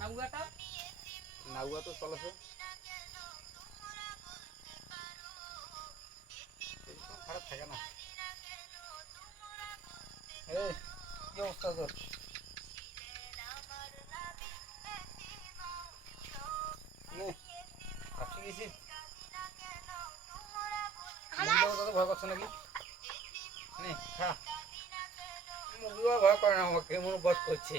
নাউগাটা নাগুয়া তো চলেছে খারাপ থাকে না। এই কি অবস্থা তোর? ভাবছি গেছি ভয় করছো নাকি? নে খা। মুরগিও ভয় করে না আমাকে, এমন বধ করছে।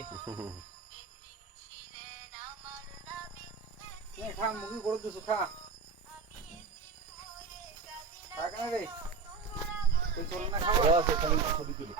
নে খা, মুরগি করে দিছো, খা। খা কেন রে? তুই চল না খাবো। ছবি তুলি।